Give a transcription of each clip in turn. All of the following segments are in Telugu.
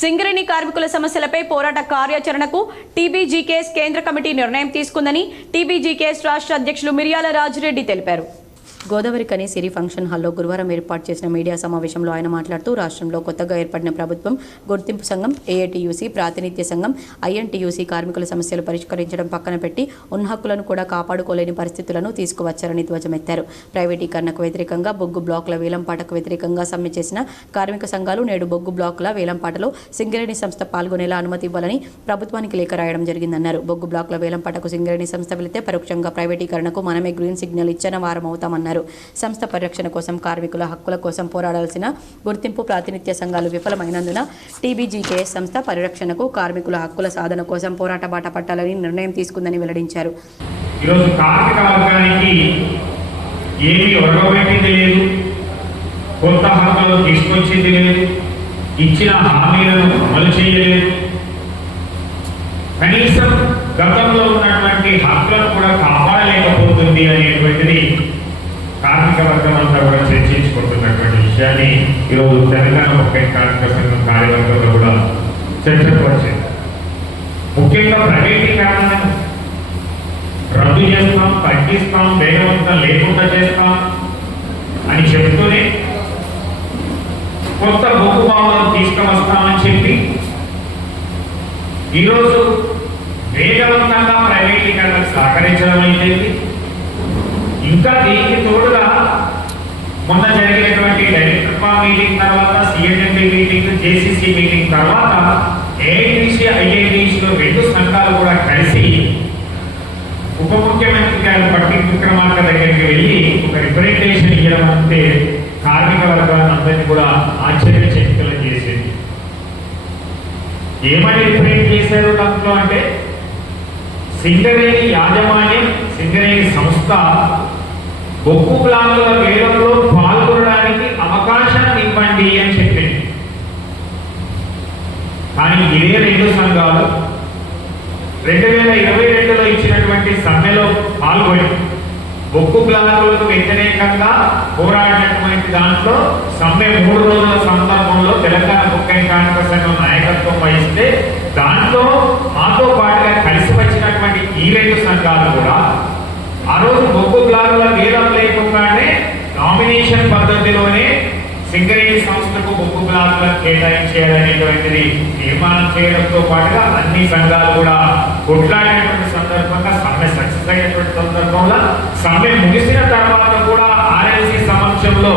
సింగరేణి కార్మికుల సమస్యలపై పోరాట కార్యాచరణకు టీబీజీకేఎస్ కేంద్ర కమిటీ నిర్ణయం తీసుకుందని టీబీజీకేఎస్ రాష్ట్ర అధ్యక్షులు మిర్యాల రాజురెడ్డి తెలిపారు. గోదావరి కని సిరి ఫంక్షన్ హాల్లో గురువారం ఏర్పాటు చేసిన మీడియా సమావేశంలో ఆయన మాట్లాడుతూ రాష్ట్రంలో కొత్తగా ఏర్పడిన ప్రభుత్వం గుర్తింపు సంఘం ఏఐటీయూసీ ప్రాతినిధ్య సంఘం ఐఎన్టీయూసీ కార్మికుల సమస్యలు పరిష్కరించడం పక్కన పెట్టి ఉన్న హక్కులను కూడా కాపాడుకోలేని పరిస్థితులను తీసుకువచ్చారని ధ్వజమెత్తారు. ప్రైవేటీకరణకు వ్యతిరేకంగా బొగ్గు బ్లాకుల వేలంపాటకు వ్యతిరేకంగా సమ్మె చేసిన కార్మిక సంఘాలు నేడు బొగ్గు బ్లాకుల వేలంపాటలో సింగరేణి సంస్థ పాల్గొనేలా అనుమతి ఇవ్వాలని ప్రభుత్వానికి లేఖ రాయడం జరిగిందన్నారు. బొగ్గు బ్లాకుల వేలంపాటకు సింగరేణి సంస్థ వెళితే పరోక్షంగా ప్రైవేటీకరణకు మనమే గ్రీన్ సిగ్నల్ ఇచ్చిన వారం అవుతామన్నారు అన్నారు సంస్థ పరిరక్షణ కోసం కార్మికుల హక్కుల కోసం పోరాడాల్సిన గుర్తింపు ప్రాతినిధ్య సంఘాలు విఫలమైనందున టీబీజీకేఎస్ సంస్థ పరిరక్షణకు కార్మికుల హక్కుల సాధన కోసం పోరాట బాట పట్టాలని నిర్ణయం తీసుకుందని వెల్లడించారు. ఈరోజు కార్మిక వర్గానికి ఏమీ ఒరగబెట్టింది లేదు. కొత్త హక్కులు తీసుకొచ్చింది లేదు. ఇచ్చిన హామీలను అమలు చేయలేదు. కనీసం గతంలో ఉన్నటువంటి హక్కులను కూడా కాపాడలేకపోతుంది అని కార్మిక కూడా చర్చించుకుంటున్నటువంటి విషయాన్ని ఈరోజు తెలంగాణ ముఖ్య కార్మిక సంఘం కార్యవర్గంలో కూడా చర్చకు వచ్చింది ముఖ్యంగా ప్రైవేటీకరణ రద్దు చేస్తాం తగ్గిస్తాం వేగవంతం లేకుండా చేస్తాం అని చెప్తూనే కొత్త బొగ్గు బావులను తీసుకువస్తామని చెప్పి ఈరోజు వేగవంతంగా ప్రైవేటీకరణకు సహకరించడం అయితే ఇంకా దీనికి మొన్న జరిగినటువంటి డైరెక్టర్ మీటింగ్ తర్వాత సిఎన్ఎంపీ మీటింగ్ జేసీసీ మీటింగ్ తర్వాత ఏఐటీసీ ఐఐటీసీలో రెండు సంఘాలు కూడా కలిసి ఉప ముఖ్యమంత్రి గారు పట్టి విక్రమార్క దగ్గరికి వెళ్ళి ఒక రిప్రజెంటేషన్ ఇవ్వడం అంటే కార్మిక వర్గాన్ని అందరినీ కూడా ఆశ్చర్యచకితులు చేసింది. ఏమని రిప్రజెంట్ చేశారు దాంట్లో అంటే సింగరేణి యాజమాన్యం సింగరేణి సంస్థ బొగ్గు ప్లాన్ల వేలంలో పాల్గొనడానికి అవకాశం ఇవ్వండి అని చెప్పింది కానీ ఇదే రెండు సంఘాలు రెండు వేల ఇరవై రెండులో ఇచ్చినటువంటి సమ్మెలో పాల్గొని బొగ్గు బ్లాకులకు వ్యతిరేకంగా పోరాడినటువంటి దాంట్లో సమ్మె మూడు రోజుల సందర్భంలో తెలంగాణ ముఖ్య కార్మిక సంఘం నాయకత్వం వహిస్తే దాంట్లో మాతో పాటుగా కలిసి వచ్చినటువంటి ఈ రెండు సంఘాలు కూడా ఆ రోజు బొగ్గు బ్లాకుల వేలం లేకుండానే నామినేషన్ పద్ధతిలోనే సింగరేణి సంస్థకు ముప్పు బ్లాకులను కేటాయించేయాలనేటువంటిది నిర్మాణం చేయడంతో పాటుగా అన్ని సంఘాలు కూడా కొట్లాడినటువంటి సందర్భంగా సమ్మె సక్సెస్ అయినటువంటి సందర్భంలో సమ్మె ముగిసిన తర్వాత కూడా ఆర్ఎల్సీ సమక్షంలో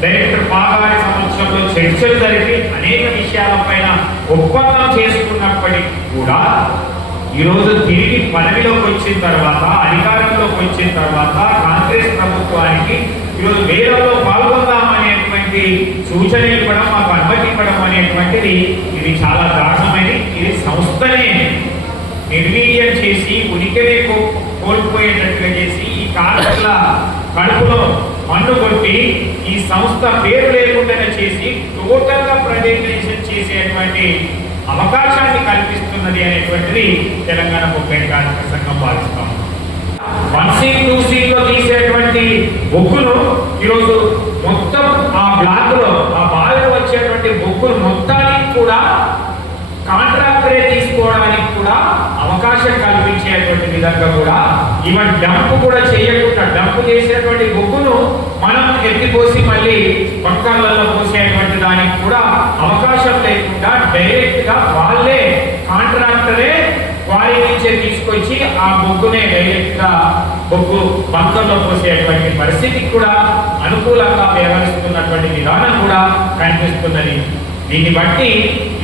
డైరెక్టర్ పాగారి సమక్షంలో చర్చలు జరిగి అనేక విషయాలపైన ఒప్పందం చేసుకున్నప్పటికీ కూడా ఈరోజు తిరిగి పదవిలోకి వచ్చిన తర్వాత అధికారంలోకి వచ్చిన తర్వాత కాంగ్రెస్ ప్రభుత్వానికి ఈరోజు వేలంలో పాల్గొందామనే అనేటువంటి సూచన ఇవ్వడం మాకు అనుమతి ఇవ్వడం అనేటువంటిది ఇది చాలా దారుణమైనది. ఇది సంస్థనే నిర్వీర్యం చేసి ఉనికినే కోల్పోయేటట్టుగా చేసి ఈ కార్మికుల కడుపులో మన్ను కొట్టి ఈ సంస్థ పేరు లేకుండానే చేసి టోటల్గా ప్రైవేటైజేషన్ చేసేటువంటి అవకాశాన్ని కల్పిస్తున్నది అనేటువంటిది తెలంగాణ ముప్పై కార్మిక సంఘం భావిస్తాం. వన్ సీట్ టూ సీట్లో తీసేటువంటి బొగ్గును ఈరోజు మొత్తం ఆ బ్లాక్లో ఆ బావిలో వచ్చేటువంటి బొగ్గులు మొత్తానికి కూడా కాంట్రాక్టరే తీసుకోవడానికి కూడా అవకాశం కల్పించేటువంటి విధంగా కూడా ఈవెన్ డంప్ కూడా చేయకుండా డంప్ చేసేటువంటి బొగ్గును మనం ఎత్తిపోసి మళ్ళీ పక్కలలో పోసేటువంటి దానికి కూడా అవకాశం లేకుండా డైరెక్ట్గా వాళ్ళే కాంట్రాక్టరే వారి నుంచే తీసుకొచ్చి ఆ బొగ్గునే డైరెక్ట్గా బొగ్గు బంకల్లో పోసేటువంటి పరిస్థితికి కూడా అనుకూలంగా వ్యవహరిస్తున్నటువంటి విధానం కూడా కనిపిస్తున్నది. దీన్ని బట్టి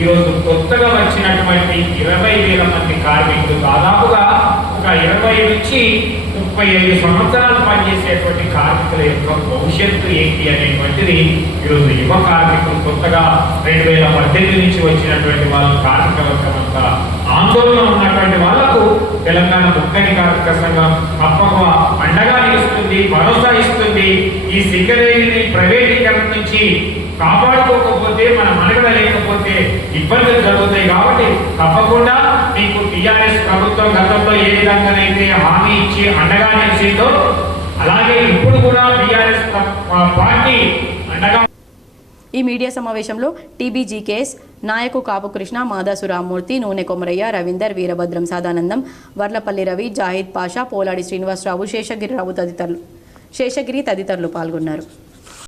ఈరోజు కొత్తగా వచ్చినటువంటి ఇరవై వేల మంది కార్మికులు దాదాపుగా ఒక ఇరవై నుంచి ముప్పై ఐదు సంవత్సరాలు పనిచేసేటువంటి కార్మికుల యొక్క భవిష్యత్తు ఏంటి అనేటువంటిది ఈరోజు యువ కార్మికులు కొత్తగా రెండు వేల పద్దెనిమిది నుంచి వచ్చినటువంటి వాళ్ళు కార్మిక వర్గం కార్మిక సంఘం తప్పక అండగా నిలుస్తుంది భరోసా ఇస్తుంది. ఈ సింగరేణిని ప్రైవేటీకరణ నుంచి కాపాడుకోకపోతే మన మనుగడ లేకపోతే ఇబ్బందులు జరుగుతాయి కాబట్టి తప్పకుండా మీకు టిఆర్ఎస్ ప్రభుత్వం గతంలో ఏ విధంగానైతే హామీ ఇచ్చి అండగా నిలిచిందో అలాగే ఇప్పుడు కూడా టిఆర్ఎస్ పార్టీ అండగా ఈ మీడియా సమావేశంలో టీబీజీకేఎస్ నాయకు కాపు కృష్ణ మాదాసు రామ్మూర్తి నూనె కొమరయ్య రవీందర్ వీరభద్రం సాదానందం వర్లపల్లి రవి జాహిద్ పాషా పోలాడి శ్రీనివాసరావు శేషగిరిరావు తదితరులు శేషగిరి తదితరులు పాల్గొన్నారు.